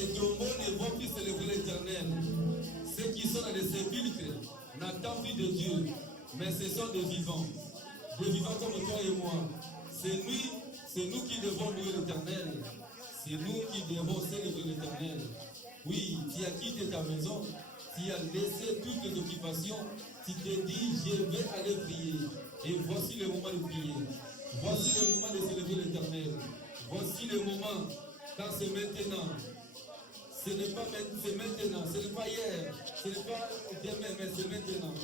les tombeaux ne vont plus célébrer l'Éternel. Ceux qui sont dans les sépulcres n'attendent plus de Dieu, mais ce sont des vivants comme toi et moi. C'est nous qui devons louer l'Éternel. C'est nous qui devons célébrer l'Éternel. Oui, tu as quitté ta maison, tu as laissé toutes tes occupations, tu te dis, je vais aller prier. Et voici le moment de prier. Voici le moment de célébrer l'Éternel. Voici le moment, quand c'est maintenant. Ce n'est pas maintenant, c'est maintenant, ce n'est pas hier, ce n'est pas demain, mais c'est maintenant.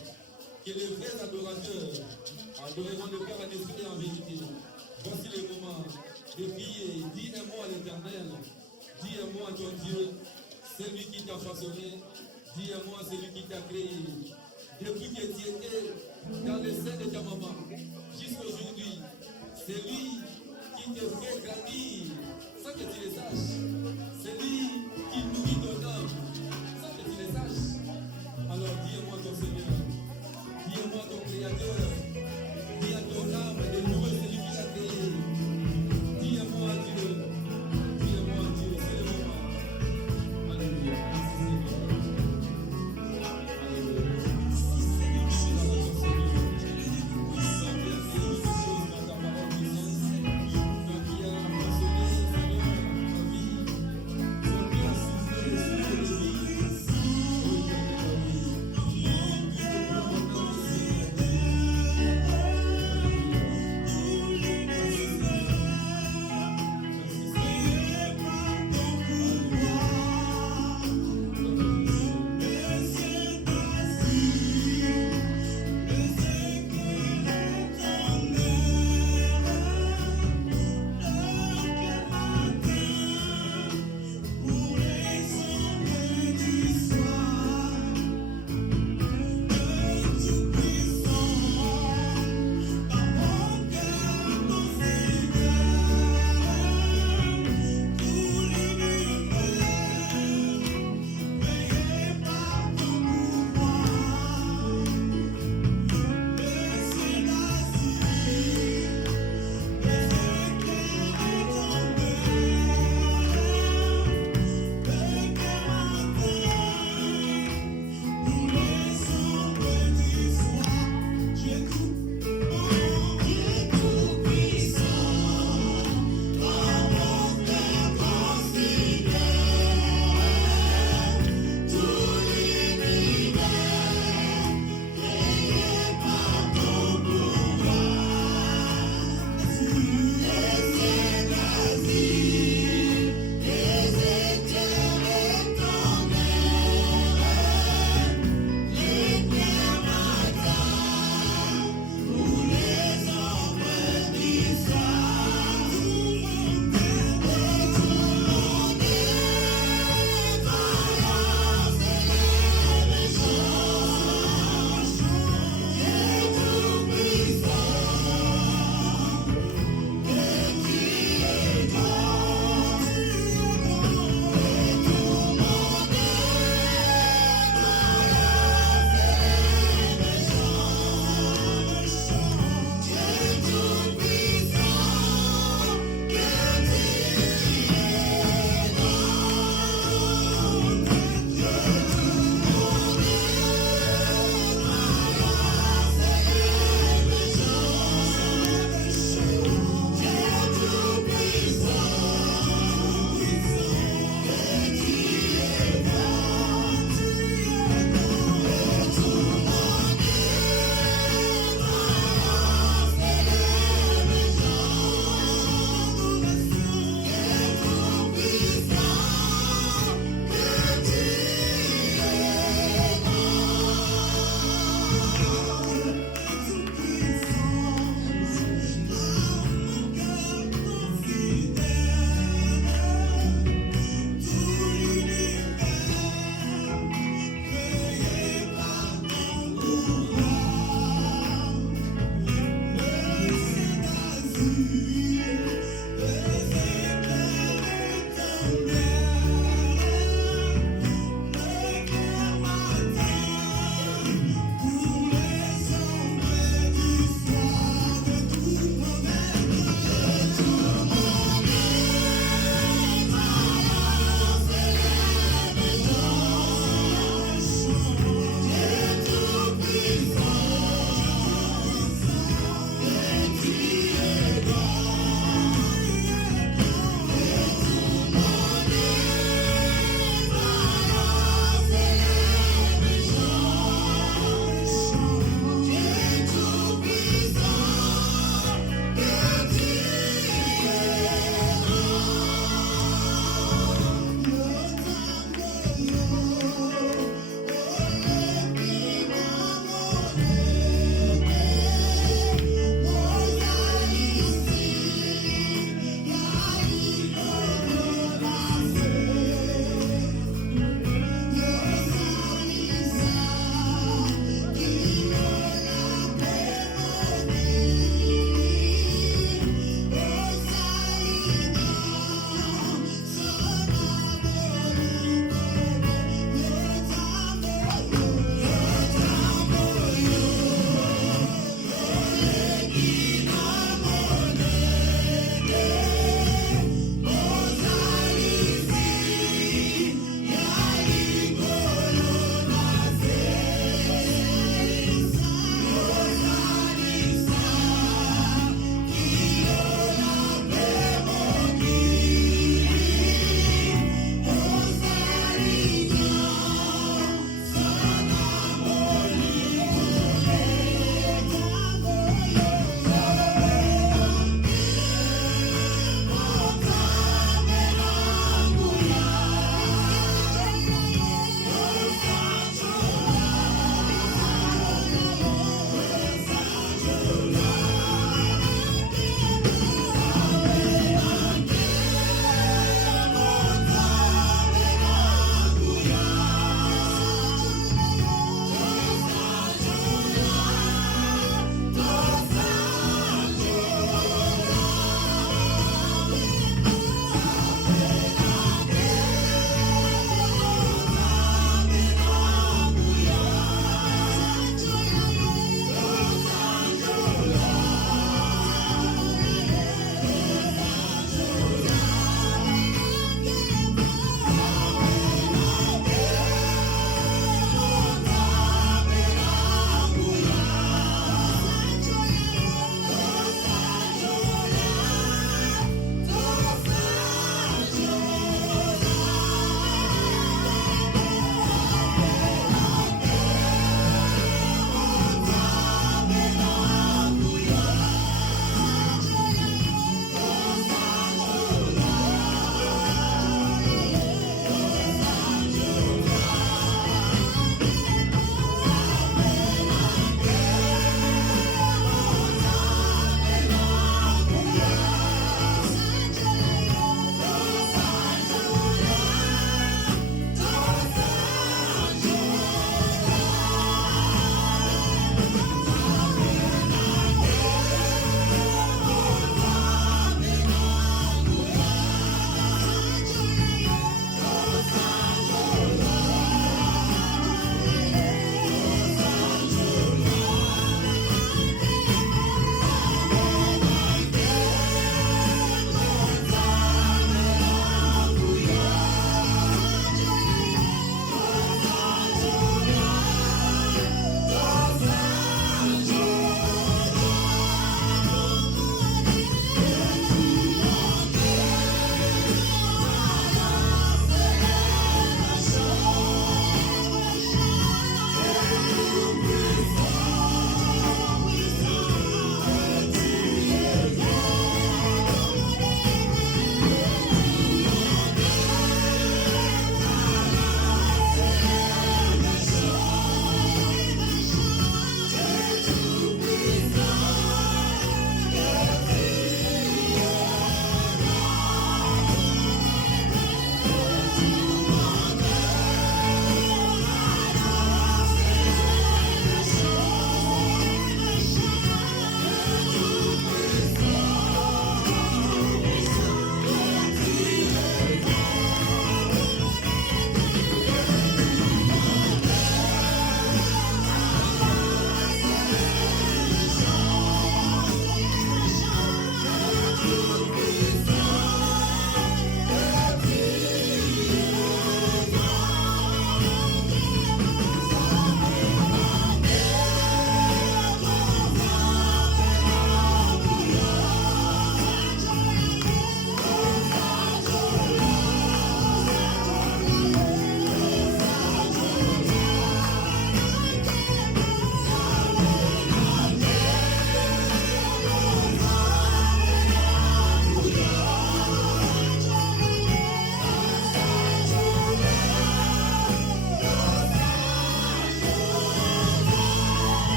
Que les vrais adorateurs adoreront le Père en esprit et en vérité. Voici le moment de prier. Dis un mot à l'Éternel. Dis un mot à ton Dieu. Celui qui t'a façonné. Dis un mot à celui qui t'a créé. Depuis que tu étais dans le sein de ta maman, jusqu'aujourd'hui, c'est lui qui te fait grandir, sans que tu le saches. C'est lui qui nourrit ton âme, sans que tu le saches. Alors dis-moi ton Seigneur, dis-moi ton Créateur, dis à ton âme de louer celui qui l'a créé. Dis-moi à Dieu, dis-moi à Dieu, c'est le moment. Alléluia, merci Seigneur.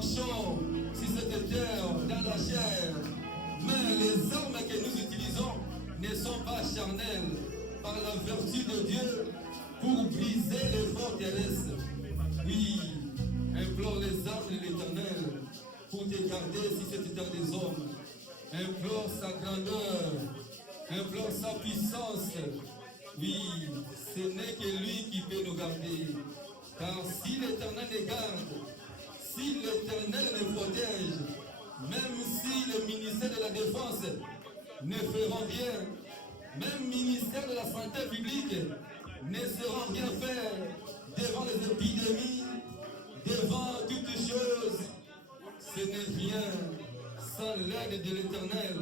marchons sur cette terre dans la chair, mais les armes que nous utilisons ne sont pas charnelles par la vertu de Dieu pour briser les forteresses. Oui, implore les armes de l'Éternel pour te garder sur cette terre des hommes. Implore sa grandeur, implore sa puissance. Oui, ce n'est que lui qui peut nous garder. Car si l'Éternel les garde, si l'Éternel les protège, même si le ministère de la Défense ne feront rien, même ministère de la Santé publique ne sauront rien faire devant les épidémies, devant toutes choses, ce n'est rien sans l'aide de l'Éternel.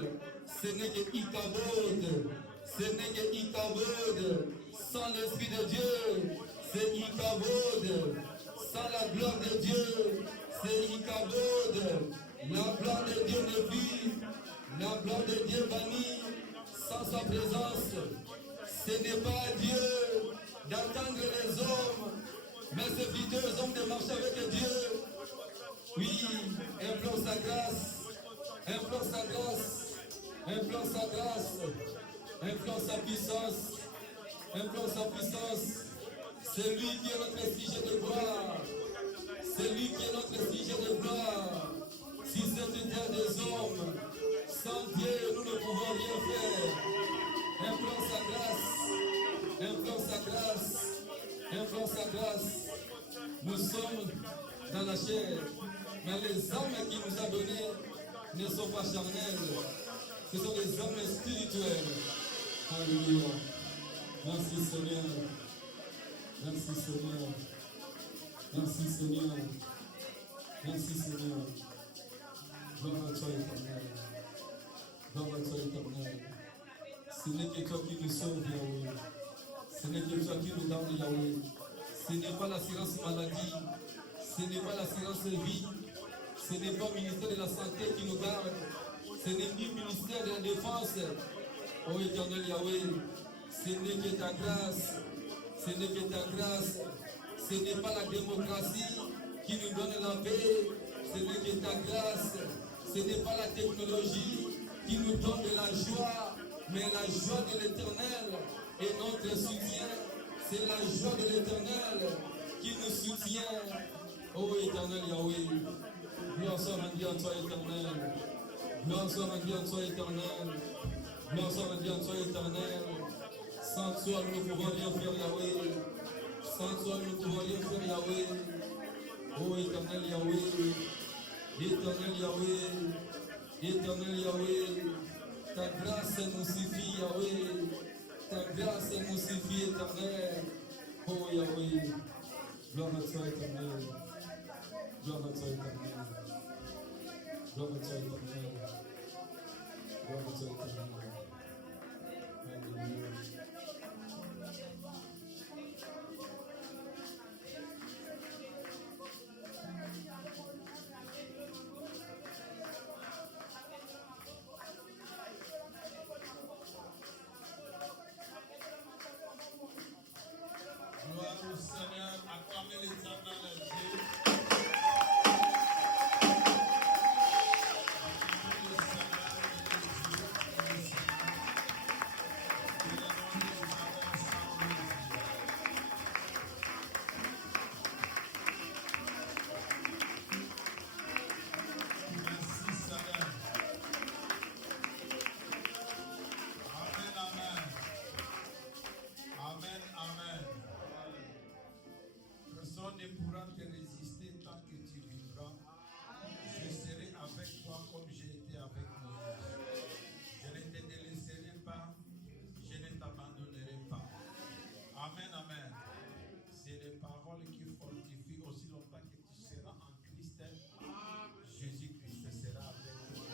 Ce n'est que Ichabod, ce n'est que Ichabod, sans l'Esprit de Dieu, c'est Ichabod, sans la gloire de Dieu, c'est Ichabod. La gloire de Dieu n'est plus, la gloire de Dieu bannie, sans sa présence. Ce n'est pas à Dieu d'attendre les hommes, mais c'est plutôt aux hommes de marcher avec Dieu. Oui, implore sa grâce, implore sa grâce, implore sa grâce, implore sa puissance, implore sa puissance. C'est lui qui est notre sujet de gloire, c'est lui qui est notre sujet de gloire. Si cette terre des hommes, sans Dieu, nous ne pouvons rien faire. Implore sa grâce, implore sa grâce, implore sa grâce. Nous sommes dans la chair, mais les armes qu'il nous a données ne sont pas charnelles. Ce sont des armes spirituelles. Alléluia. Merci Seigneur. Merci Seigneur. Merci Seigneur. Merci Seigneur. Gloire à toi éternel. Gloire à toi éternel. Ce n'est que toi qui nous sauve, Yahweh. Ce n'est que toi qui nous garde, Yahweh. Ce n'est pas l'assurance maladie. Ce n'est pas l'assurance vie. Ce n'est pas le ministère de la Santé qui nous garde. Ce n'est ni le ministère de la Défense. Oh éternel Yahweh, ce n'est que ta grâce. Ce n'est que ta grâce. Ce n'est pas la démocratie qui nous donne la paix. Ce n'est que ta grâce. Ce n'est pas la technologie qui nous donne de la joie, mais la joie de l'Éternel est notre soutien. C'est la joie de l'Éternel qui nous soutient. Oh éternel Yahweh, gloire soit rendue à toi éternel. Gloire soit rendue à toi éternel. Gloire soit rendue à toi éternel. Sans toi nous ne pouvons rien faire Yahweh. Sans toi nous ne pouvons rien faire Yahweh. Oh éternel Yahweh. Éternel Yahweh, éternel Yahweh, ta grâce nous suffit Yahweh, ta grâce nous suffit éternel. Oh Yahweh, gloire à toi éternel, gloire à toi éternel, gloire à toi éternel, gloire à toi éternel. Alléluia. Gloire au Seigneur, acclamez l'Éternel Dieu. Ne pourra te résister tant que tu vivras. Je serai avec toi comme j'ai été avec Moïse. Je ne te délaisserai pas, je ne t'abandonnerai pas. Amen, amen. C'est les paroles qui fortifient aussi longtemps que tu seras en Christ. Jésus-Christ sera avec toi.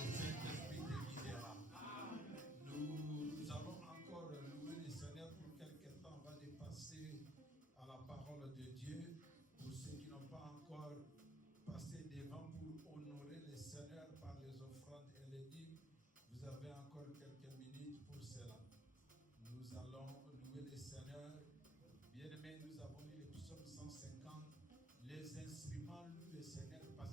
Le Saint-Esprit te guidera. Nous allons encore louer le Seigneur pour quelque temps. On va dépasser à la parole de Dieu pour ceux qui n'ont pas encore passé devant pour honorer le Seigneur par les offrandes et les dîmes. Vous avez encore quelques minutes pour cela. Nous allons louer le Seigneur. Bien-aimés, nous avons lu le psaume 150. Les instruments louent le Seigneur parce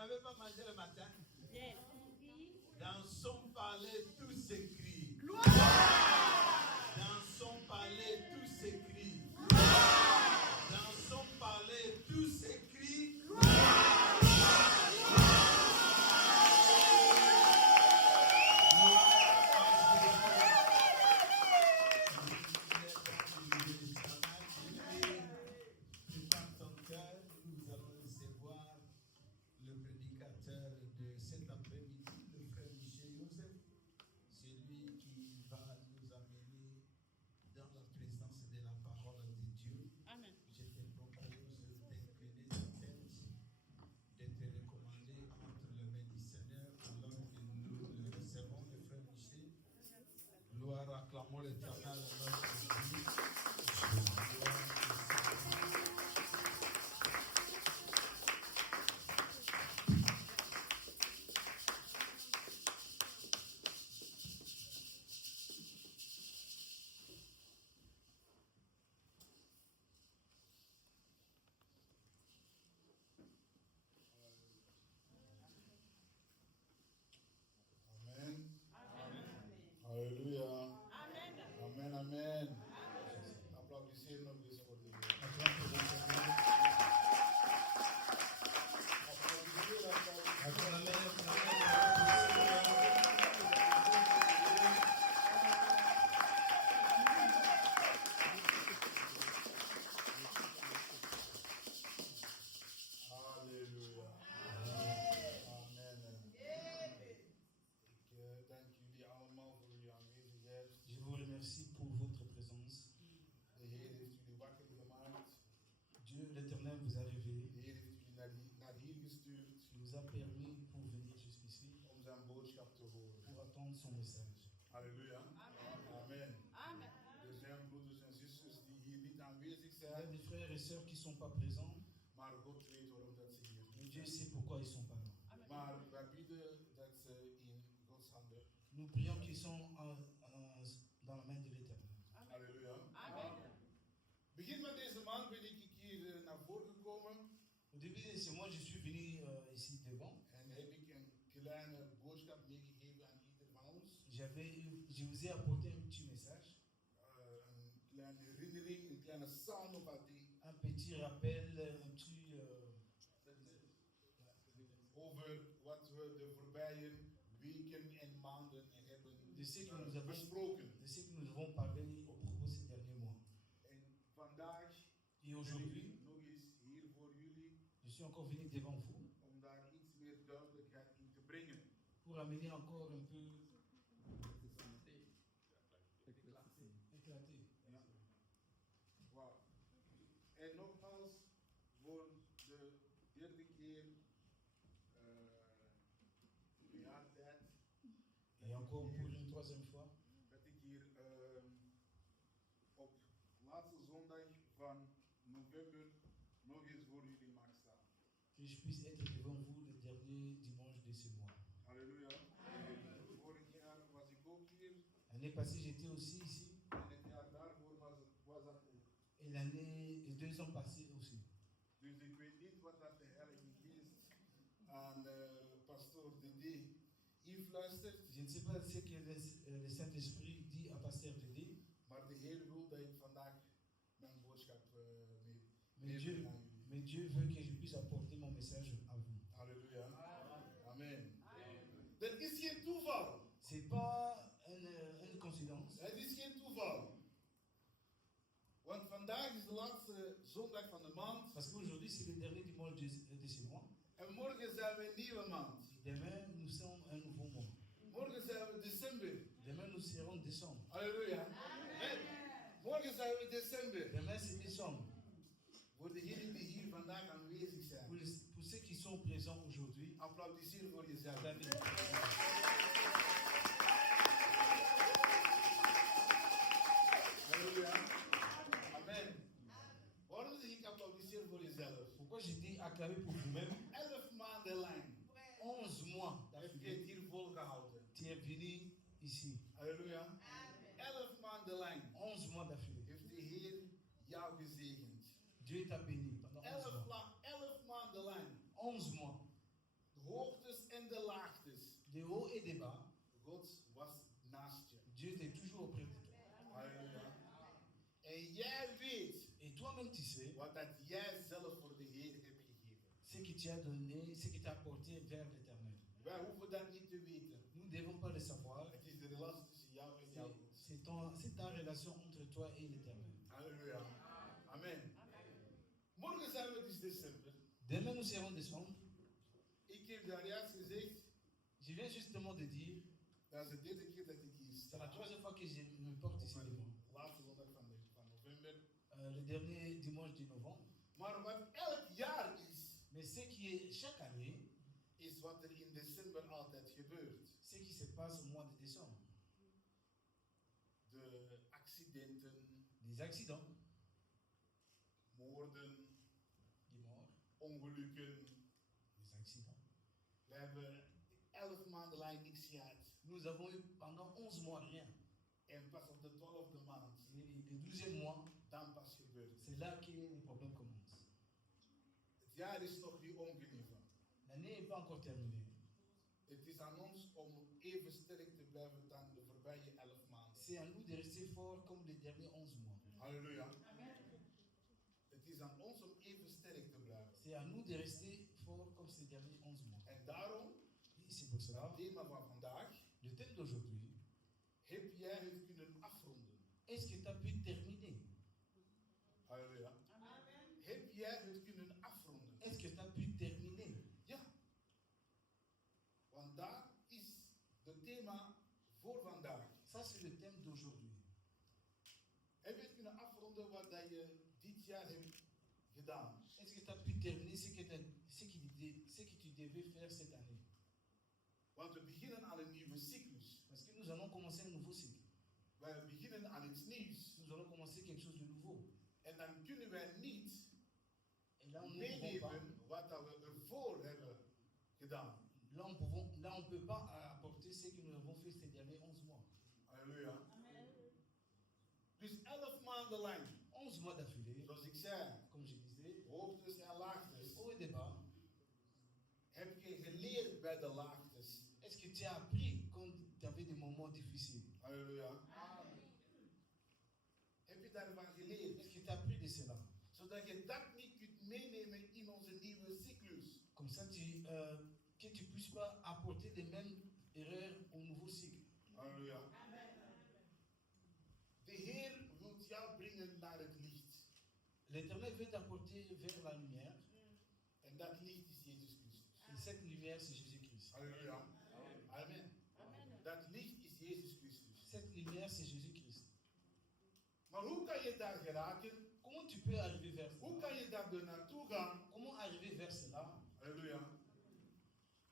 n'avez pas mangé le matin? Yes. Dans son palais, tout s'écrit. Gloire. Dans son palais, tout s'écrit. Dans son palais, tout s'écrit. Prépare ton cœur, nous allons recevoir le prédicateur de cet après-midi, le frère Michel Joseph. C'est lui qui va nous amener dans la présence de la parole de Dieu. Amen. Je te propose d'incliner ta tête, de te recommander entre les mains du Seigneur alors que nous le recevons, le frère Michel. Gloire, acclamons l'Éternel à notre vie. Amen. Alléluia. Amen. Amen, amen. Applaudissez nos deux pour Dieu. Applaudissez Alléluia. Amen. Ik dank jullie allemaal voor jullie aanwezigheid. Je vous remercie pour votre présence. De Heer heeft jullie wakker gemaakt. Dieu, l'Éternel, vous a révélé. De Heer heeft jullie naar hier gestuurd Il nous a permis pour venir jusqu'ici, om zijn boodschap te horen. pour attendre son message. Halleluja. Amen. Amen. Er zijn broeders en zusters die hier niet aanwezig Il y a zijn, des frères et sœurs qui ne sont pas présents, maar God weet waarom dat ze hier mais zijn. Dieu sait pourquoi ils ne sont pas là. Maar wij bidden dat ze in Gods handen. Nous prions qu'ils sont dans la main de l'Éternel. Halleluja. Amen. Begin van deze maand ben ik hier naar voren gekomen Au début de ce mois, je suis venu ici devant. en heb ik een kleine boodschap meegegeven aan ieder van ons. Je vous ai apporté un petit message, Een kleine herinnering, een kleine samenvatting un petit rappel, un petit... over wat we de voorbije weken en maanden hebben de ce que nous avons besproken. de ce que nous avons parlé au propos ces derniers mois. En vandaag Et aujourd'hui, ben ik nog eens hier voor jullie je suis encore venu devant vous om daar iets meer duidelijkheid in te brengen. pour amener encore un peu éclaté. Ja. Wauw. En nogmaals, voor de derde keer bejaardheid Et encore pour une troisième fois, dat ik hier op laatste zondag van november nog eens voor jullie mag staan. que je puisse être devant vous le dernier dimanche de ce mois. Halleluja. Vorig jaar was ik ook hier L'année passée, j'étais aussi ici. en het jaar daarvoor was dat ook. Et les 2 ans passés aussi. Dus ik weet niet wat dat de Heilige Geest aan pastoor Dede influistert, Je ne sais pas ce que le Saint-Esprit dit à Pasteur Dédé, maar de Heer wil dat ik vandaag mijn boodschap mee mais meebreng aan jullie. mais Dieu veut que je puisse apporter mon message à vous. Halleluja. Amen. Dat is geen toeval. C'est pas une coïncidence. Het is geen toeval. Want vandaag is de laatste zondag van de maand Parce qu'aujourd'hui, c'est le dernier dimanche de ce mois. en morgen zijn we een nieuwe maand. Demain, nous sommes un nouveau mois. Morgen zijn we december. Demain, nous serons décembre. Halleluja. Morgen zijn we december. Demain, c'est décembre. Voor degenen die hier vandaag aanwezig zijn. Pour ceux qui sont présents aujourd'hui, Applaudisseer voor jezelf. David. Halleluja. Amen. Waarom zeg ik applaudisseer voor jezelf? Pourquoi je dis acclamer pour vous-même? 11 maanden lang 11 mois heb je het d'affilée. hier volgehouden. Tu es venu ici. Halleluja. 11 maanden lang 11 mois d'affilée. heeft de Heer jou gezegend. Dieu t'a béni pendant 11 mois. 11 maanden lang. 11 mois. Des hauts et des bas, God was naast je. Dieu était toujours auprès de toi. Halleluja. En jij weet Et toi-même, tu sais wat dat jij zelf voor de Heer hebt gegeven. ce qui t'a donné, ce qui t'a porté vers l'éternel. Wij hoeven dat niet te weten. Nous ne devons pas le savoir. Het is de relatie tussen jou en jou. C'est ta relation entre toi et l'éternel. Halleluja. Amen. Morgen zijn we dus december. Demain, nous serons décembre. Ik heb daar juist gezegd, Je viens justement de dire, dat is de derde keer dat ik hier c'est la sta. troisième fois que je me porte ici devant. Laatste zondag van november. Le dernier dimanche de novembre. Maar wat elk jaar is, Mais ce qui est chaque année, is wat er in december altijd gebeurt. ce qui se passe au mois de décembre. De accidenten, Des accidents, moorden, des morts, ongelukken. des accidents. We hebben 11 maanden lang niks gehad. Nous avons eu pendant 11 mois rien. En pas op de 12e maand, Et le 12e mois, dan pas gebeurt het. c'est là que les problèmes commencent. Het jaar is nog niet omgegeven. L'année n'est pas encore terminée. Het is aan ons om even sterk te blijven dan de voorbije 11 maanden. C'est à nous de rester forts comme les derniers 11 mois. Halleluja. Het is aan ons om even sterk te blijven. C'est à nous de rester forts comme ces derniers 11 mois. En daarom, Et c'est pour cela, het thema van vandaag, le thème d'aujourd'hui, heb jij het kunnen afronden? est-ce que tu as pu terminer? Halleluja. Heb jij het kunnen afronden? Est-ce que tu as pu terminer? Ja. Want daar is het thema voor vandaag. Ça, c'est le thème d'aujourd'hui. Heb je het kunnen afronden wat dat je dit jaar hebt gedaan? Est-ce que tu as pu terminer ce que tu devais faire cette année? Want we beginnen aan een nieuwe cyclus. Parce que nous allons commencer un nouveau cycle. Wij beginnen aan iets nieuws. Nous allons commencer quelque chose de nouveau. En dan kunnen wij niet Et là, on ne pouvons pas. meenemen wat dat we ervoor hebben gedaan. Là, on ne peut pas apporter ce que nous avons fait ces derniers 11 mois. Halleluja. Dus 11 maanden lang, 11 mois d'affilée, zoals ik zei, comme je disais, hoogtes en laagtes. haut et des bas. Heb je geleerd bij de laagtes? Est-ce que tu as appris quand tu avais des moments difficiles? Halleluja. Heb je daarvan geleerd? Est-ce que tu as appris de cela? Zodat je dat niet kunt meenemen in onze nieuwe cyclus. Comme ça, que tu ne puisses pas apporter les mêmes erreurs au nouveau cycle. Halleluja. De Heer wil jou brengen naar het licht. L'Éternel veut t'apporter vers la lumière. En dat licht is Jezus Christus. Et cette lumière, c'est Jésus-Christ. Halleluja. Amen. Dat licht is Jezus Christus. Cette lumière, c'est Jésus-Christ. Maar hoe kan je daar geraken? Comment tu peux arriver vers Hoe cela? kan je daar naartoe gaan? Comment arriver vers cela? Halleluja.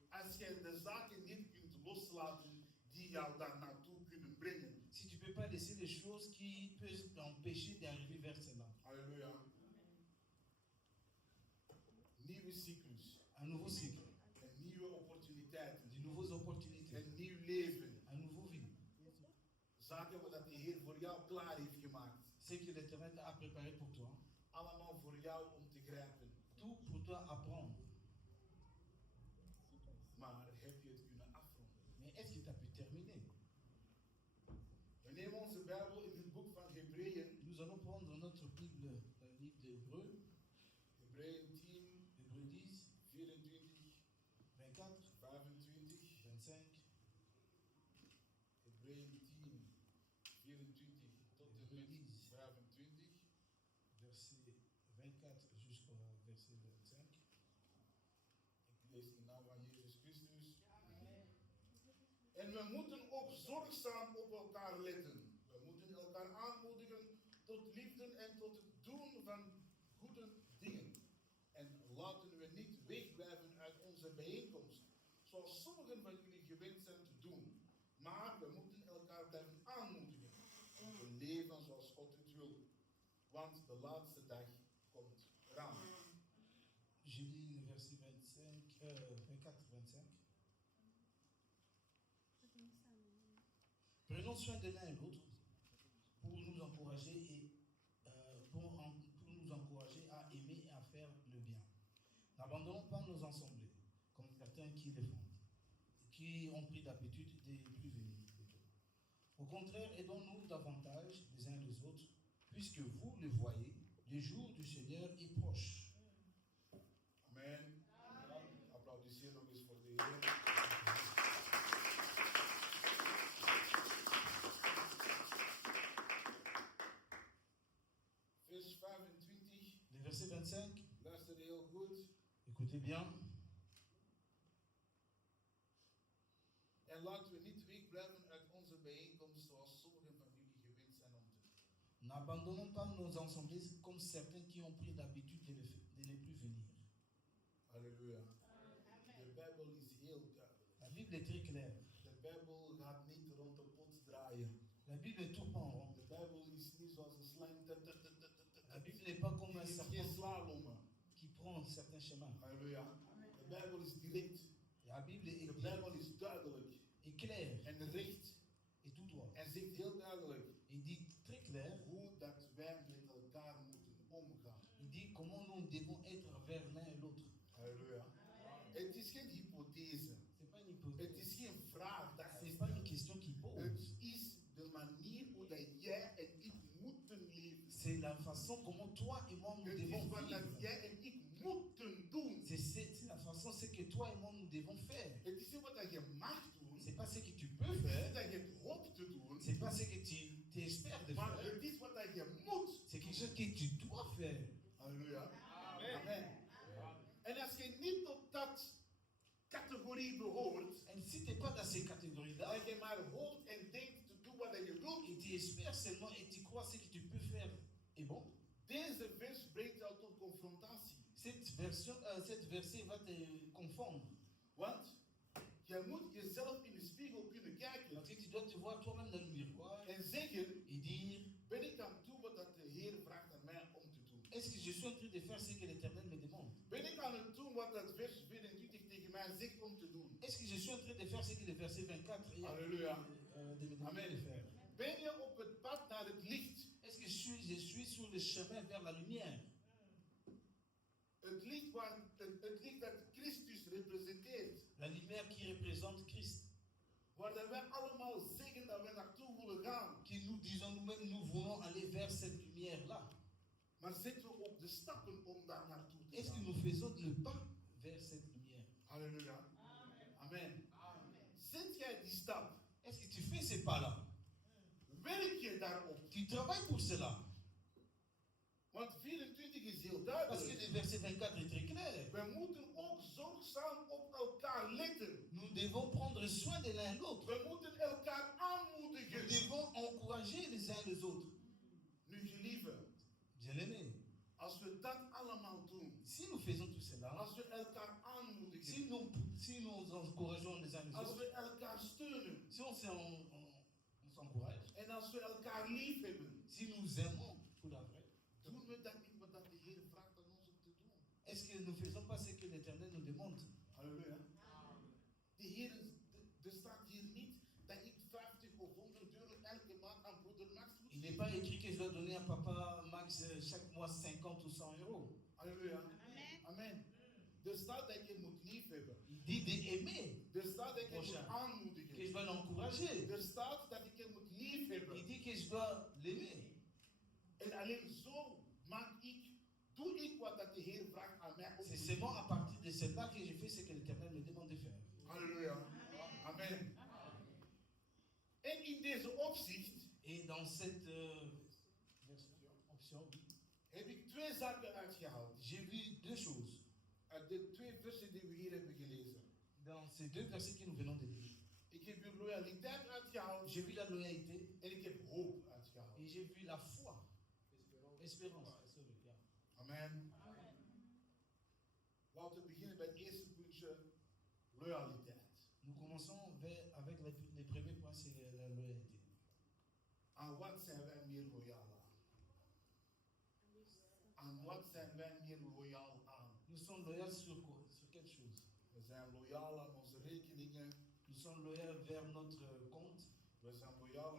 Als je de zaken niet kunt loslaten die jou daar naartoe kunnen brengen. Si tu ne peux pas laisser les choses qui peuvent t'empêcher d'arriver vers cela. Halleluja. Nieuwe cyclus. Un nouveau cycle, En nieuwe opportuniteiten. de nouvelles opportunités, Een nieuw leven. un nouveau vie. Zaken wat de Heer voor jou klaar heeft gemaakt. Ce que l'Éternel a préparé pour toi. Allemaal voor jou om te grijpen. Tout pour toi à prendre. Maar heb je het kunnen afronden? Mais est-ce que tu as pu terminer? We nemen onze Bijbel in het boek van Hebreeën. Nous allons prendre notre Bible, le livre d'Hébreu, Hebreeën 10, Hébreu 10, 24, 24, 25. 25, Hebreeën 10, 24 tot en met 25. verset 24 jusqu'au verset 25. Ik lees in naam van Jezus Christus. En we moeten ook zorgzaam op elkaar letten. We moeten elkaar aanmoedigen tot liefde en tot het doen van goede dingen. En laten we niet wegblijven uit onze bijeenkomst, zoals sommigen van jullie gewend zijn te doen. Maar we moeten elkaar blijven aanmoedigen om te leven zoals God het wil. Want de laatste dag komt eraan. Je lis le verset 24-25. Prenons soin de l'un et l'autre pour nous encourager à aimer et à faire le bien. N'abandonnons pas nos assemblées, comme certains qui les font, et qui ont pris l'habitude de ne plus venir. Au contraire, aidons-nous davantage les uns les autres, puisque vous le voyez, le jour du Seigneur est proche. Amen. Applaudissez nog eens voor de Heer. Vers 25, Le verset 25, luister heel goed. écoutez bien. En laten we niet wegblijven uit onze bijeenkomst zoals sommigen van jullie gewend zijn om te doen. N'abandonnons pas nos assemblées comme certains qui ont pris l'habitude de ne plus venir. Halleluja. De Bijbel is heel duidelijk. La Bible est très claire. De Bijbel gaat niet rond de pot draaien. La Bible ne tourne pas en rond. De Bijbel is niet zoals een slang. La Bible n'est pas comme un Die heeft serpent geen slalommen. qui prend certains chemins. Halleluja. De Bijbel is direct. La Bible De Bijbel is duidelijk est claire en recht. et tout droit. En zegt heel duidelijk Il dit très clair, hoe dat wij met elkaar moeten omgaan. il dit comment nous devons être vers l'un et l'autre. Halleluja. Het is geen hypothese. C'est pas une Het hypothèse. is geen vraag dat C'est je pas une stelt. question qui Het pose. is de manier hoe dat jij en ik moeten leven. C'est la façon comment toi et moi nous Het is devons wat dat vivre. jij en ik moeten doen. C'est la façon, c'est que toi et moi nous devons faire. Het is niet wat dat je mag doen. C'est pas ce que tu peux Het is niet faire. dat je hoopt te doen. C'est pas ce que tu espères de Maar faire. het is wat dat je moet. C'est quelque chose que tu dois faire. Halleluja. Amen. En als je niet tot dat categorie behoort, Et si tu n'es pas dans ces catégories-là, dat je maar hoopt en denkt te doen wat je doet, et tu espères seulement et tu crois ce que tu peux faire est bon, deze vers brengt jou tot confrontatie. cette verset va te confondre. Want je moet jezelf in de spiegel kunnen kijken Parce que tu dois te voir toi-même dans le miroir en zeggen, et dire, ben ik aan toe wat dat de Heer vraagt aan mij om te doen? est-ce que je suis en train de faire ce que l'Éternel me demande? Ben ik aan het doen wat dat vers 24 tegen mij zegt om te doen? Est-ce que je suis en train de faire ce que le verset 24 Alléluia. de me demander de faire? Ben je op het pad naar het licht? Est-ce que je suis sur le chemin vers la lumière? Het licht dat Christus representeert. La lumière qui représente Christ. Waar dat wij allemaal zeggen dat we naartoe willen gaan. Qui nous disons nous-mêmes, nous voulons aller vers cette lumière-là. Maar zetten we op de stappen om daar naartoe te Est-ce que gaan? nous faisons le pas vers cette lumière? Halleluja. Amen. Zet jij die stap? Est-ce que tu fais ces pas-là? Werk je daarop? Tu travailles pour cela. Want 24 is heel Parce que duidelijk. le verset 24 est très clair. We moeten ook zorgzaam op elkaar letten. Nous devons prendre soin de l'un et l'autre. We moeten elkaar Nous aanmoedigen. devons encourager les uns les autres. Nu gelieve, Bien-aimés, als we dat allemaal doen, si nous faisons tout cela, als we elkaar aanmoedigen, si nous encourageons les uns les als autres, we elkaar steunen si on s'encourage, en als we elkaar lief hebben, si nous aimons pour la vraie, doen we dat niet wat dat de Heer vraagt aan ons om te doen. est-ce que nous ne faisons pas ce que l'Éternel nous demande? Halleluja. De Heer, er staat hier niet dat ik 50 of 100 euro elke maand aan broeder Max moet Il n'est geven. pas écrit que je dois donner à papa Max chaque mois 50 ou 100 euros. Halleluja. Amen. Er staat dat je moet lief hebben. Il dit d'aimer, Er staat dat je moet que je aanmoedigen. dois l'encourager. Er staat dat ik je moet lief Il hebben. dit que je dois l'aimer. En alleen zo doe ik wat dat de Heer vraagt aan mij om te C'est doen. seulement à partir de cela que je fais ce que l'Éternel me demande de faire. Halleluja. Amen. En in deze opzicht Et dans cette option, heb ik twee zaken uitgehaald. j'ai vu deux choses. Uit de twee versen die we hier hebben gelezen. Dans ces deux versets que nous venons de lire. Ik heb hier loyaliteit uitgehaald J'ai vu la loyauté en ik heb hoop uitgehaald. et j'ai vu la foi. Espérance. Sorry, yeah. Amen. Laten we beginnen bij het eerste puntje, loyaliteit. Nous commençons avec les premiers points, c'est la loyauté. Aan wat zijn wij meer loyaal aan? Aan wat zijn wij meer loyaal aan? Nous sommes loyaux sur quoi? Sur quelle chose? We zijn loyaal aan onze rekeningen. Nous sommes loyaux vers notre compte, We zijn loyaal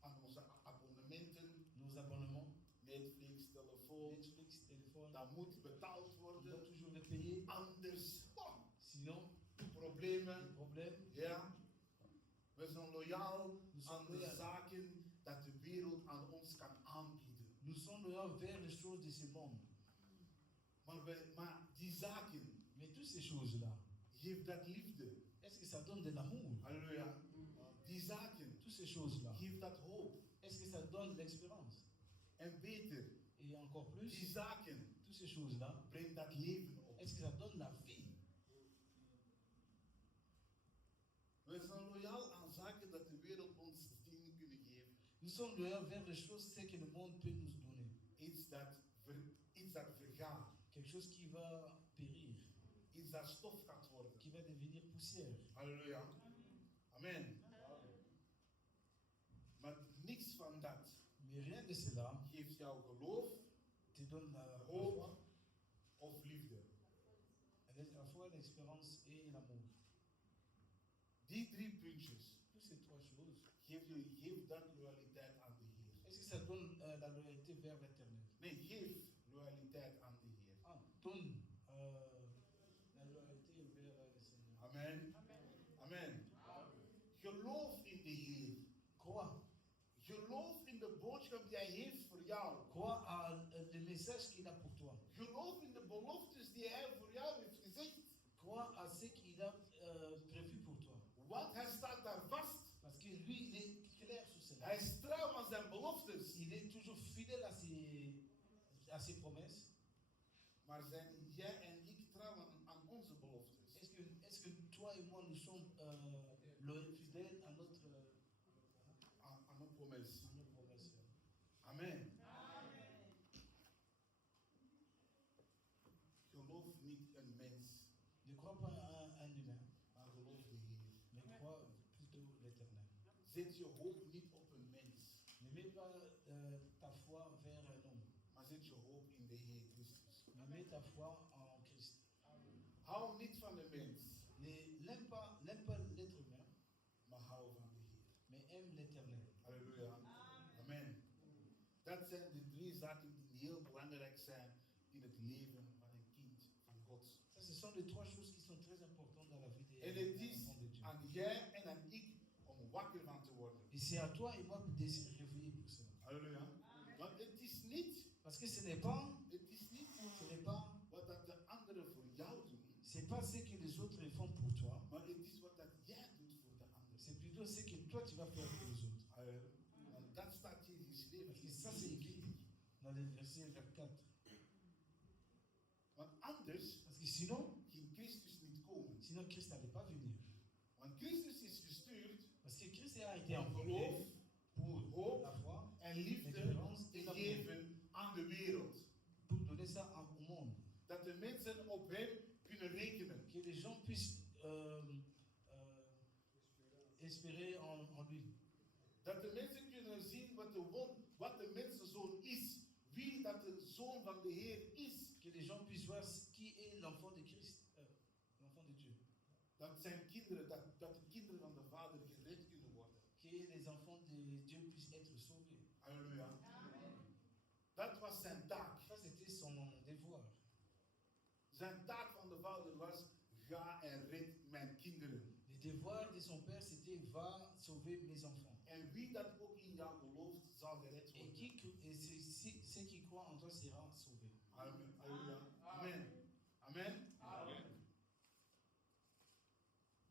aan onze abonnementen. nos abonnements, Netflix, telefoon. Netflix, téléphone. Dat moet betaald On doit worden. toujours les payer. Anders Sinon, doet problemen. problèmes. Ja. We zijn loyaal Nous aan sommes de loyaux. zaken dat de wereld aan ons kan aanbieden. Nous sommes loyaux vers les choses de ce monde. Maar die zaken, Mais toutes ces choses-là, geeft dat liefde. est-ce que ça donne de l'amour? Halleluja. Die zaken, Toutes ces choses-là, geeft dat hoop. est-ce que ça donne l'expérience? En beter, Et encore die plus, zaken, toutes ces choses-là, brengt dat leven op. est-ce que ça donne la vie? We zijn loyaal aan zaken dat de wereld ons dingen kunnen geven. Nous sommes loyaux vers les choses ce que le monde peut nous donner. Iets dat vergaat. Quelque chose qui va périr, Iets dat stof gaat worden. qui va devenir poussière. Halleluja. Amen. Maar niks van dat Mais rien de cela geeft jou geloof, te donne la foi, hoop of liefde. la foi, l'expérience et l'amour. Die drie puntjes Toutes ces trois choses, geef dat loyaliteit aan de Heer. est-ce que ça donne la loyauté vers l'éternel? Nee, geef loyaliteit aan de Heer. Ah, donne la loyauté vers le Seigneur. Amen. Amen. Geloof in de Heer. Crois. Geloof in de boodschap die Hij heeft voor jou. Crois à le message qu'il a pour toi. Geloof in de beloftes die Hij voor jou heeft gezegd. Crois à ce qu'il a prévu pour toi. Want Hij staat daar vast. Parce que lui, il est clair sur cela. Hij is trouw aan zijn beloftes. Il est toujours fidèle à ses promesses. Maar zijn jij en ik trouw aan onze beloftes? Est-ce que toi et moi, nous sommes fidèles à notre Aan nos promesses. promesse? Amen. Geloof niet een mens, Ne crois pas à un humain, maar geloof de Heer. mais crois plutôt l'éternel. Zet je hoop niet op een mens, Ne mets pas ta foi vers un homme, maar zet je hoop in de Heer Christus. mais mets ta foi en Christ. Hou niet van de mens, N'aime pas l'être humain, maar hou van de Heer. mais aime l'éternel. Halleluja. Amen. Dat zijn de drie zaken die heel belangrijk zijn in het leven van een kind van God. Ça, ce sont les trois choses qui sont très importantes dans la vie des En het is enfants de Dieu. aan jij en aan ik om wakker van te worden. Et c'est à toi et moi de se réveiller pour ça. Halleluja. Want het is niet Parce que ce n'est pas wat dat de anderen voor jou doen, c'est pas ce que les autres font pour toi, maar het is wat dat jij doet voor de anderen. c'est plutôt ce que toi tu vas faire pour les autres. Want dat staat hier geschreven. Parce que ça c'est écrit dans le verset 4. Want anders Parce que sinon ging Christus niet komen. Christ n'allait pas venir. Want Christus is gestuurd Parce que Christ a été om envoyé geloof pour hoop la foi, en liefde l'espérance et te l'amour, geven aan de wereld. pour donner ça au monde. Dat de mensen op hem kunnen rekenen. Que les gens puissent espérer en lui. Dat de mensen kunnen zien wat de mensenzoon is. Wie dat de zoon van de Heer is. Que les gens puissent voir qui est l'enfant de Christ, l'enfant de Dieu. Dat zijn kinderen, dat de kinderen van de Vader gered kunnen worden. Que les enfants de Dieu puissent être sauvés. Halleluja. Dat was zijn taak. Ça, c'était son devoir. Zijn taak van de Vader was: ga en red mijn kinderen. Le devoir de son père, c'était va sauver mes enfants. En wie dat ook in jou gelooft, zal gered Et worden. ceux qui croient en toi seront sauvés. Amen. Halleluja. Amen. Amen. Amen.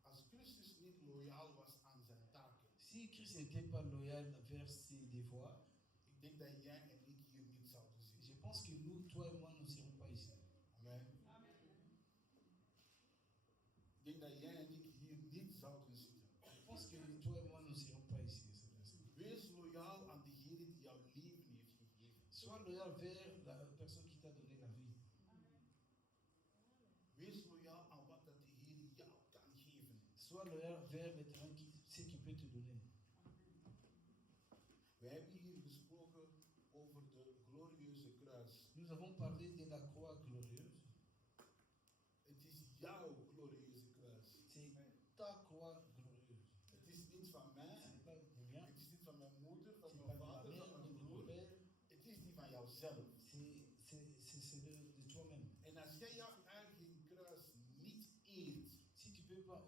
Als Christus niet loyaal was aan zijn taken, Si Christ n'était pas loyal vers ses devoirs, ik denk dat jij en ik hier niet zouden je zitten. pense que nous, toi et moi, nous ne serons pas ici. Amen. Ik denk dat jij en ik hier niet zouden zitten. Je pense que toi et moi, nous ne serons pas ici. Wees loyaal aan de Heer die jouw leven heeft gegeven. Sois loyal vers la personne qui t'a donné la vie. Wees loyaal aan wat dat de Heer jou kan geven. Sois loyal vers l'éternel, ce qu'il peut te donner. Wij hebben hier gesproken over de glorieuze kruis. Nous avons parlé de la croix glorieuse. Het is jouw glorieuze kruis. C'est ta croix glorieuse. Het is niet van mij. Ce n'est pas le mien, Het is niet van mijn moeder, ce van n'est mijn pas de vader, ma van mère, mijn ni de mon broer. père. Het is die van jouzelf. C'est de toi-même. En als jij jouw eigen kruis niet eert, Si tu ne peux pas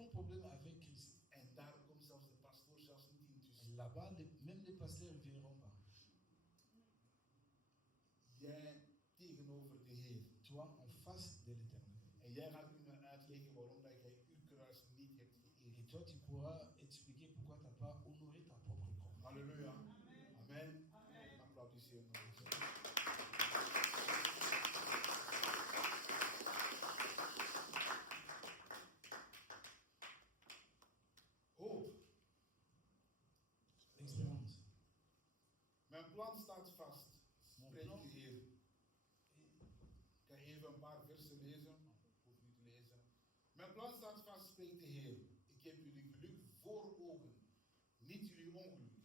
ton problème avec Christ. En daar komt zelfs de pastoor zelfs niet in tussen. Et là-bas, même les pasteurs ne viendront pas. Jij tegenover de Heer. Toi, en face de l'Éternel. En jij gaat nu maar uitleggen waarom dat jij uw kruis niet hebt geëerd. Et toi, tu pourras expliquer pourquoi tu n'as pas honoré ta propre croix. Halleluja. Amen. Applaudisseer nog eens. Hoop. Expérience. Mijn plan staat vast. Mon Spreekt plan. de Heer. Ik kan even een paar versen lezen. Hoef niet te lezen. Mijn plan staat vast, spreekt de Heer. Ik heb jullie geluk voor ogen. Niet jullie ongeluk.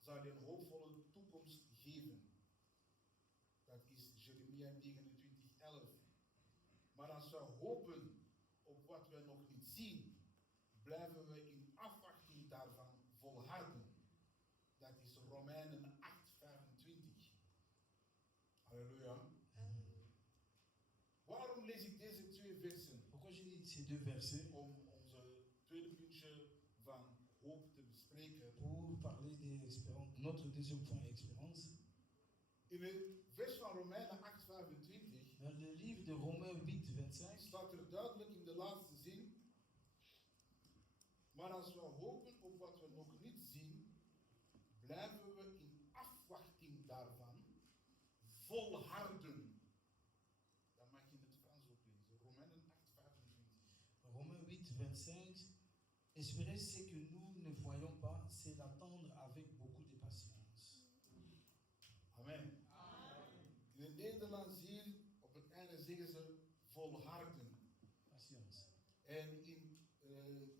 Zal je een hoopvolle toekomst geven. Dat is Jeremia 29:11. Maar als we hopen op wat we nog niet zien, blijven we in afwachting daarvan volharden. Dat is Romeinen 8:25. Halleluja. Waarom lees ik deze twee versen? Pourquoi j'ai dit ces 2 versets? Om onze tweede puntje van hoop te bespreken. Pour parler des expériences. Notre deuxième point, expérience. In het vers van Romeinen 8:25 Dans le livre de Romains 8:25, staat er duidelijk in de laatste zin. Maar als we hopen op wat we nog niet zien, blijven we in afwachting daarvan volharden. Dan mag je in het Frans ook lezen. Romeinen 8:25. Romains 8:25, espérer ce que nous ne voyons pas, c'est l'attendre avec beaucoup de patience. Amen. In het Nederlands hier, op het einde zeggen ze volharden. Patience. En in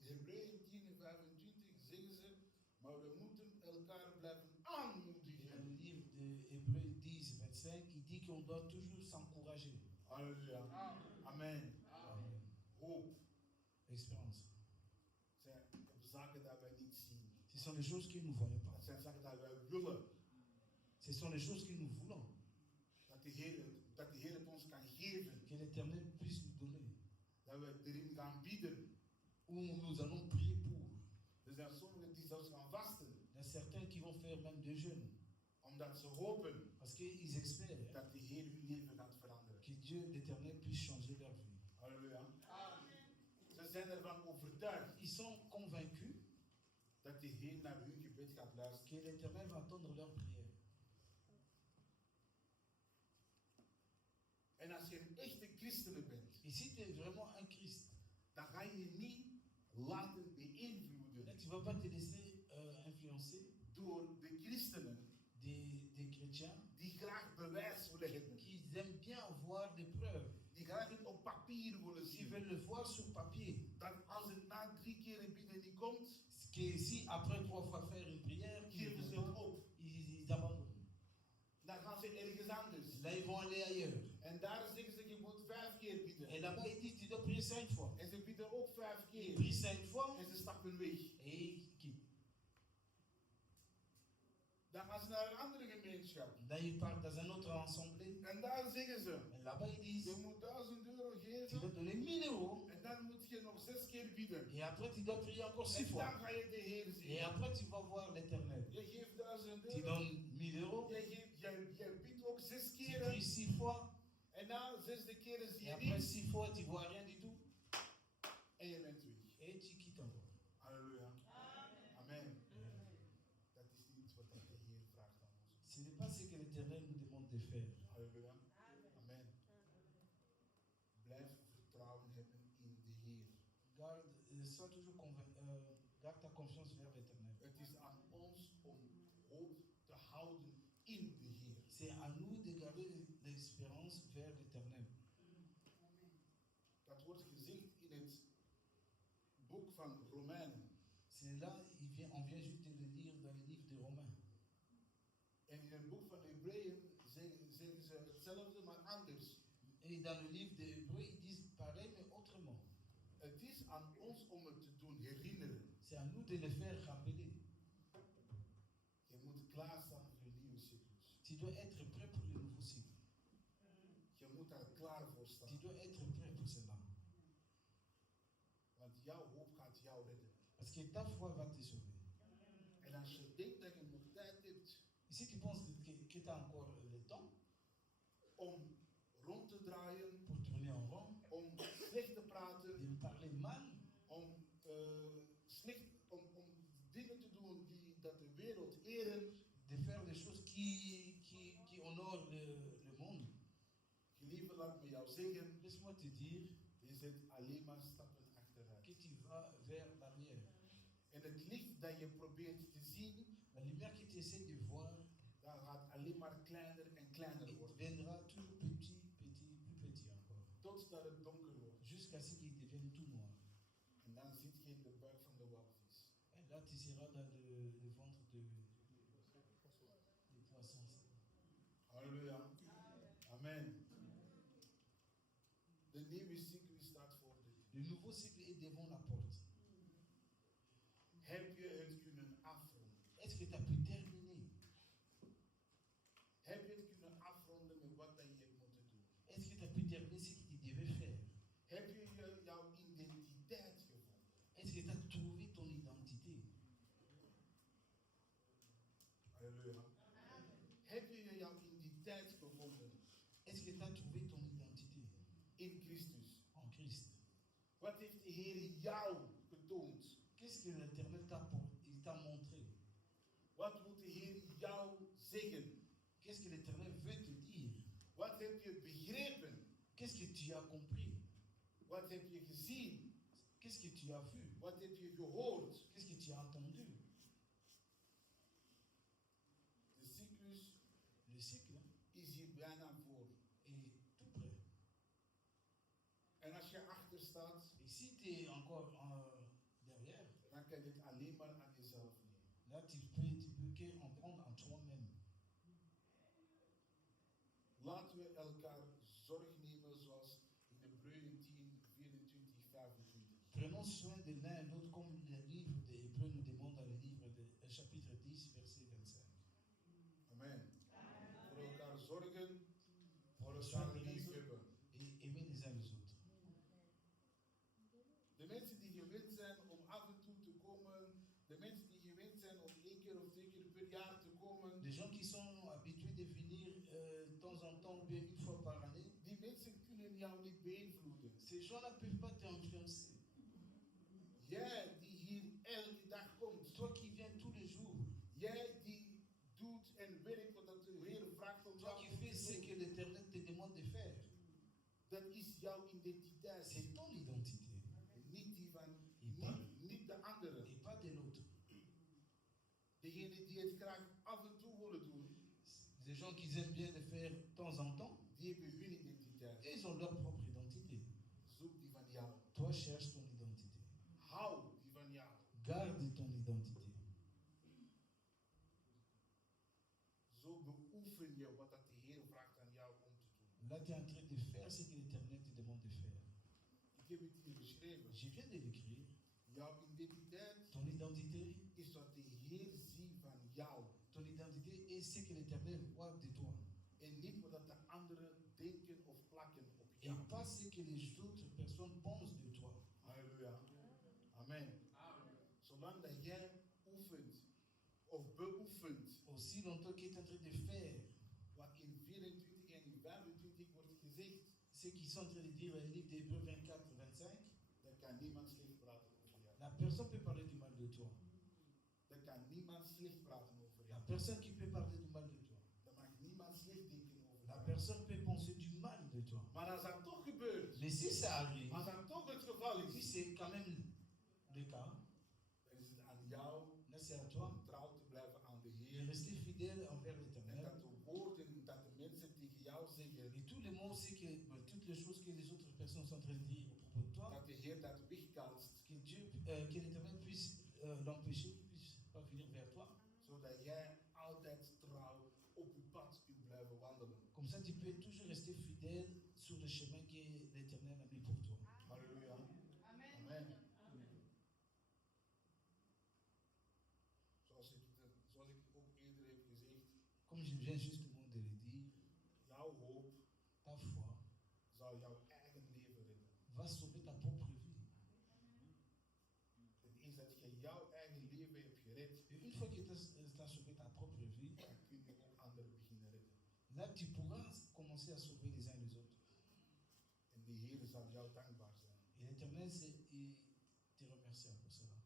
Hebreeën 10:25 zeggen ze, maar we moeten elkaar blijven Dans aanmoedigen. le livre de Hébreux 10:25, il dit qu'on doit toujours s'encourager. Halleluja. Amen. Amen. Hoop. Expérience. Zijn zaken dat wij niet zien. Ce sont les choses que nous ne voyons pas. Dat zijn zaken dat wij willen. Ce sont les choses que nous voulons. Dat de Heer het ons kan geven. Que l'Éternel puisse nous donner. Dat we erin gaan bieden. Où nous allons prier pour. Er zijn sommigen die zelfs gaan vasten. Il y a certains qui vont faire même des jeûnes. Omdat ze hopen Parce qu'ils espèrent dat de Heer hun leven gaat veranderen. que Dieu, l'Éternel, puisse changer leur vie. Halleluja. Ze zijn ervan overtuigd Ils sont convaincus dat de Heer naar hun gebed gaat luisteren. que l'Éternel va entendre leur prière. En als je een echte christen bent, Et si tu es vraiment un Christ, dan ga je je niet laten beïnvloeden là, tu ne vas pas te laisser influencer door de christenen des chrétiens die graag bewijs willen hebben. qui aiment bien avoir des preuves, Die graag het op papier willen qui zien. veulent le voir sur papier. Dat als het na 3 keer bieden niet komt, Que si après 3 fois faire une prière, geven ze het op. ils abandonnent. Dan gaan ze ergens anders. Là, ils vont aller ailleurs. En daar zeggen ze, je moet 5 keer bieden. Et là-bas, ils disent, tu dois prier 5 fois. En ze bieden ook 5 Ils keer. prient 5 fois En ze stappen weg. et ils quittent. Dan gaan ze naar een andere gemeenschap. Là, ils partent dans un autre assemblée. En daar zeggen ze, Et là-bas, ils disent, je moet 1000 euro tu geven. dois donner 1000 euros. En dan moet je nog 6 keer bieden. Et après, tu dois prier encore 6 En fois. dan ga je de Heer Et zien. après, tu vas voir l'Éternel. Je geeft 1000 Tu euro. donnes 1000 euros. Jij biedt ook 6 Tu keer. pries 6 fois. En na 6e keer zie Et je après niets. 6 fois, tu vois rien du tout. En je bent weg. Et tu quittes encore. Halleluja. Amen. Dat is niet wat de Heer vraagt aan ons. Ce n'est pas ce que l'Éternel nous demande de faire. Halleluja. Amen. Blijf vertrouwen hebben in de Heer. Sois toujours garde ta confiance vers l'Éternel. Het is aan ons om hoop te houden in de Heer. C'est à nous de garder l'espérance vers l'Éternel. Dat wordt gezegd in het boek van Romeinen. C'est là, on vient juste de le lire dans le livre de Romains. En in het boek van Hebreeën zeggen ze hetzelfde, maar anders. Et dans le livre de Hébreux, ils disent pareil, mais autrement. Het is aan ons om het te doen herinneren. C'est à nous de le faire rappeler. Je moet klaarstaan voor een nieuwe cyclus. Tu dois être prêt pour le nouveau cycle. Je moet daar klaar voor Tu staan. dois être prêt pour cela. Want jouw hoop gaat jou redden. Parce que ta foi va te sauver. En als je denkt dat je nog tijd hebt Et si tu penses que tu as encore le temps om rond te draaien, pour tourner en rond, om slecht te de praten, me parler mal, om dingen te doen die dat de wereld eren, de faire des choses qui honorent le monde, gelieve laat me jou zeggen, laisse-moi te dire je zet alleen maar stappen achteruit. que tu vas vers l'arrière. En het licht dat je probeert te zien, La lumière que tu essaies de voir, dat gaat alleen maar kleiner en kleiner il worden. deviendra toujours petit, petit, plus petit encore. Totdat het donker wordt. Jusqu'à ce qu'il devienne tout noir. En dan zit je in de buik van de walvis. Et là, tu seras dans le ventre des poissons. Halleluja. Amen. De nieuwe cyclus staat voor de deur. Le nouveau cycle est devant la porte. Heb je het kunnen afronden? Est-ce que tu as pu terminer? Heb je het kunnen afronden met wat dat je hebt moeten doen? Est-ce que tu as pu terminer ce que tu devais faire? Heb je jouw identiteit gevonden? Est-ce que tu as trouvé ton identité? Halleluja. Heb je jouw identiteit gevonden Est-ce que tu as trouvé ton identité in Christus? en Christ? Wat heeft de Heer jou getoond? Qu'est-ce que l'Éternel t'a montré? Wat moet de Heer jou zeggen? Qu'est-ce que l'Éternel veut te dire? Wat heb je begrepen? Qu'est-ce que tu as compris? Wat heb je gezien? Qu'est-ce que tu as vu? Wat heb je gehoord? Qu'est-ce que tu as entendu? De cyclus Le cycle is hier bijna voor. est tout prêt. En als je achter staat, Et si tu es encore derrière, dan kan je het alleen maar aan jezelf nemen. là tu peux que en prendre en toi-même. Laten we elkaar zorg nemen zoals in Hebreeën 10, 24, 25. Prenons soin de l'un et l'autre comme le livre des Hébreux nous demande dans le livre de chapitre 10, verset 25. Amen. Voor elkaar zorgen, voor Soin elkaar de les lief autres hebben. et aimer les uns les autres. De mensen die gewend zijn om af en toe te komen, de mensen die gewend zijn om 1 keer of 2 keer per jaar te komen, Les gens qui sont habitués de venir de temps en temps ou bien une fois par année, die mensen kunnen jou niet beïnvloeden. ces gens-là ne peuvent pas t'influencer. Jij die hier elke dag komt, Toi qui viens tous les jours, jij die doet en werkt wat de Heer vraagt om toi jou qui fais ce te que doen, l'Éternel te demande de faire, dat is jouw identiteit. c'est ton identité Niet die van pas- niet de anderen. et pas de l'autre. Degenen die het graag af en toe willen doen, Les gens qui aiment bien le faire de temps en temps, die hebben hun identiteit. ils ont leur propre identité. Zoek die van jou. Toi, cherche ton identité. Hou die van jou. Garde ton identité. Zo beoefen je wat dat de Heer vraagt aan jou om te doen. Là, tu es en train de faire ce que l'Éternel te demande de faire. Ik heb het hier beschreven. Je viens de l'écrire. Jouw identiteit Ton identité, is wat de Heer ziet van jou. ton identité est ce que l'Éternel voit de toi. En niet wat dat de anderen denken of plakken op Et jou. pas ce que les autres personnes pensent de toi. Halleluja. Amen. Zolang dat jij oefent of beoefent Aussi longtemps qu'il est en train de faire wat in 24 en in 25 wordt gezegd, ce qu'ils sont en train de dire dans le livre d'Hébreux 24, 25, dan kan niemand slecht praten over jou. la personne peut parler du mal de toi. Dan kan niemand slecht praten over La jou. personne qui peut parler du mal de toi. Dan mag niemand slecht denken over La jou. personne peut penser du mal de toi. Maar als dat toch gebeurt, Mais si ça arrive, als dat toch het geval si is, c'est quand même le cas, dan is het aan jou là c'est à toi om trouw te blijven aan de de Heer. rester fidèle envers En l'Éternel. dat de woorden dat de mensen tegen jou zeggen, Et tous les mots aussi, toutes les choses que les autres personnes sont en train de dire au propos de toi, dat de Heer dat wegkaatst, que Dieu, que l'Éternel puisse l'empêcher, qu'il puisse pas venir vers toi. zodat jij altijd trouw op je pad kunt blijven wandelen. Comme ça, tu peux toujours rester fidèle sur le chemin que l'Éternel a mis pour toi. Halleluja. Amen. Zoals ik ook eerder heb gezegd, Comme je viens justement de le dire, jouw hoop ta foi zal jouw eigen leven redden. va sauver ta propre vie. jouw eigen leven hebt gered, Et une fois que tu as sauvé ta propre vie, dan kun je ook anderen beginnen redden. là tu pourras commencer à sauver les uns les autres. En de Heer zal jou dankbaar zijn. Et l'Éternel il te remerciera pour cela.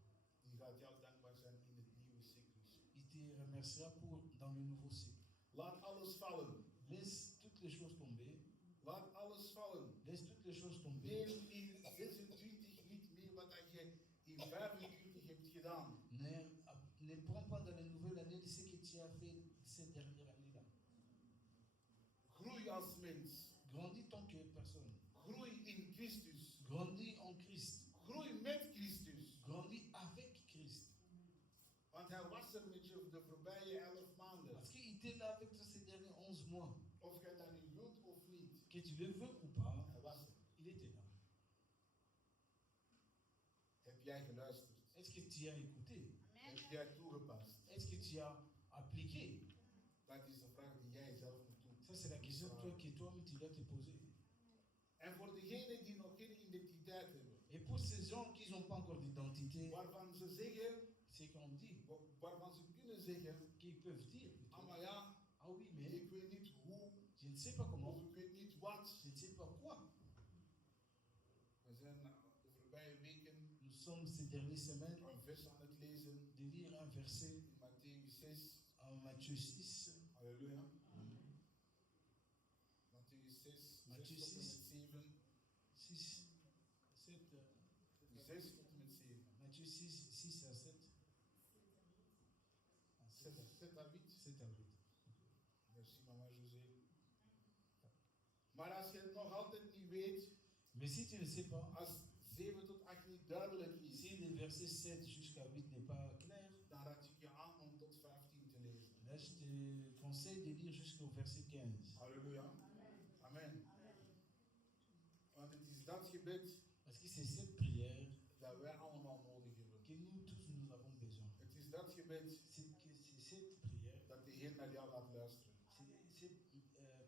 Die gaat jou dankbaar zijn in het nieuwe cyclus. Il te remerciera dans le nouveau cycle. Laat alles vallen. Laisse toutes les choses tomber. Laat alles vallen. Laisse toutes les choses tomber. Neem in 26 niet meer wat dat je in 25 hebt gedaan. Ne prends pas dans la nouvelle année ce que tu as fait cette dernière année-là. Groei als mens. Grandis tant que personne. Groei in Christus. Grandis en Christ. Groei met Christus. Grandis avec Christ. Want hij was er met je de voorbije 11 maanden. Parce qu'il était là avec toi ces derniers 11 mois. Of jij dat nu wilt of niet. Que tu le veux ou pas, Hij was er. il était là. Heb jij geluisterd? Est-ce que tu as écouté? Heb jij toegepast? Est-ce que tu as appliqué? Dat is de vraag die jij zelf moet doen. Ça, c'est la question que toi-même tu dois te poser. En voor degenen die nog geen identiteit hebben, Et pour ces gens qui n'ont pas encore d'identité, waarvan ze zeggen, c'est qu'on dit, waarvan ze kunnen zeggen, qu'ils peuvent dire, ah maar ja, ah oui, mais ik weet niet hoe, je ne sais pas comment, of ik weet niet wat. je ne sais pas quoi. We zijn de voorbije weken Nous sommes ces dernières semaines een vers aan het lezen de lire un verset in Matthäus 6. en Matthieu 6. Halleluja. Matthäus 6, Matthieu 6 tot en 6. met 7. 6, 7, 6 tot en met 7. Matthieu 6, 6 à 7. 7 à 8. 7 à 8. Merci mama José. Maar als je het nog altijd niet weet, Mais si tu ne sais pas, als 7 tot 8 niet duidelijk is, si le verset 7 jusqu'à 8 n'est pas clair, dan raad ik je aan om tot 15 te lezen. là je te conseille de lire jusqu'au verset 15. Halleluja. Amen. Want het is dat gebed Parce que c'est cette prière dat wij allemaal nodig hebben. que nous tous nous avons besoin. Het is dat gebed C'est cette prière, dat de Heer naar jou laat luisteren. c'est cette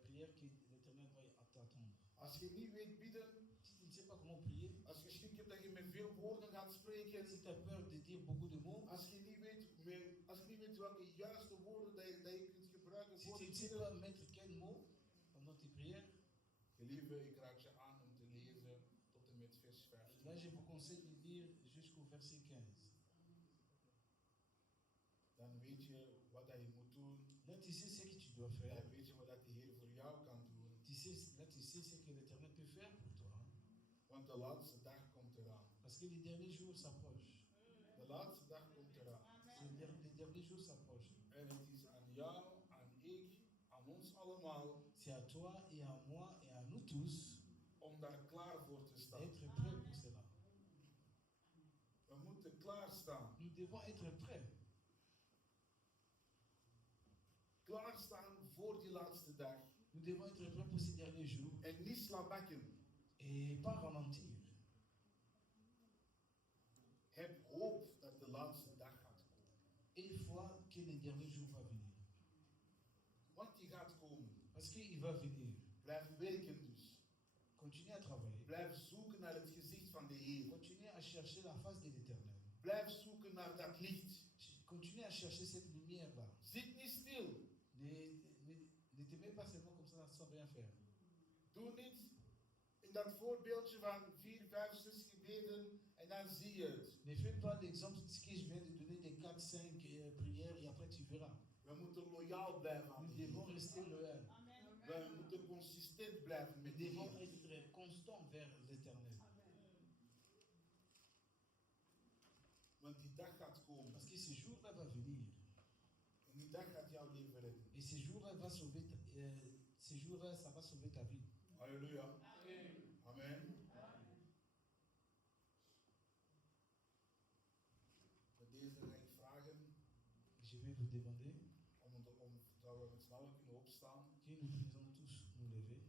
prière que l'Éternel va t'attendre. Als je niet weet bidden, Si tu ne sais pas comment prier, als je schrik hebt dat je met veel woorden gaat spreken, si tu as peur de dire beaucoup de mots, als je niet weet welke juiste woorden dat je kunt gebruiken si voor tu ne het sais bidden, pas mettre quel mot pendant tes prières, gelieve, ik raad je aan om te lezen tot en met vers là 15. je vous conseille de lire jusqu'au verset 15. Dan weet je wat dat je moet doen. Là tu sais ce que tu dois faire. Dan weet je wat dat de Heer voor jou kan doen. Là tu sais ce que l'Éternel peut faire pour toi. Want de laatste dag komt eraan. Parce que les derniers jours s'approchent. De laatste dag komt eraan. Les derniers jours s'approchent. En het is aan jou, aan ik, aan ons allemaal C'est à toi et à moi et à nous tous om daar klaar voor te staan. d'être prêts pour cela. We moeten klaarstaan. Nous devons être prêts. Klaarstaan voor die laatste dag. Nous devons être prêts pour ces derniers jours En niet slabakken. et pas ralentir. Heb hoop dat de laatste dag gaat komen. Et foi que le dernier jour va venir. Want die gaat komen. Parce qu'il va venir. Blijf werken dus. Continuez à travailler. Blijf zoeken naar het gezicht van de Heer. Continuez à chercher la face de l'Éternel. Blijf zoeken naar dat licht. Continuez à chercher cette lumière-là. Zit niet stil. Ne te mets pas seulement comme ça sans rien faire. Doe niet in dat voorbeeldje van 4, 5, 6 gebeden en dan zie je het. Ne fais pas l'exemple de ce que je viens de donner des 4, 5 prières et après tu verras. We moeten loyaal blijven aan Nous de devons Heer. rester loyaux. We moeten consistent blijven Nous met de devons Heer. être constants vers l'Éternel. Want die dag gaat komen. Parce que ce jour-là va venir. En die dag gaat jouw leven redden. Et ce jour-là va sauver ce jour-là, ça va sauver ta vie. Halleluja. Amen. Met deze ga ik vragen Je vais vous demander dat we met z'n allen kunnen opstaan. que nous puissions tous nous lever.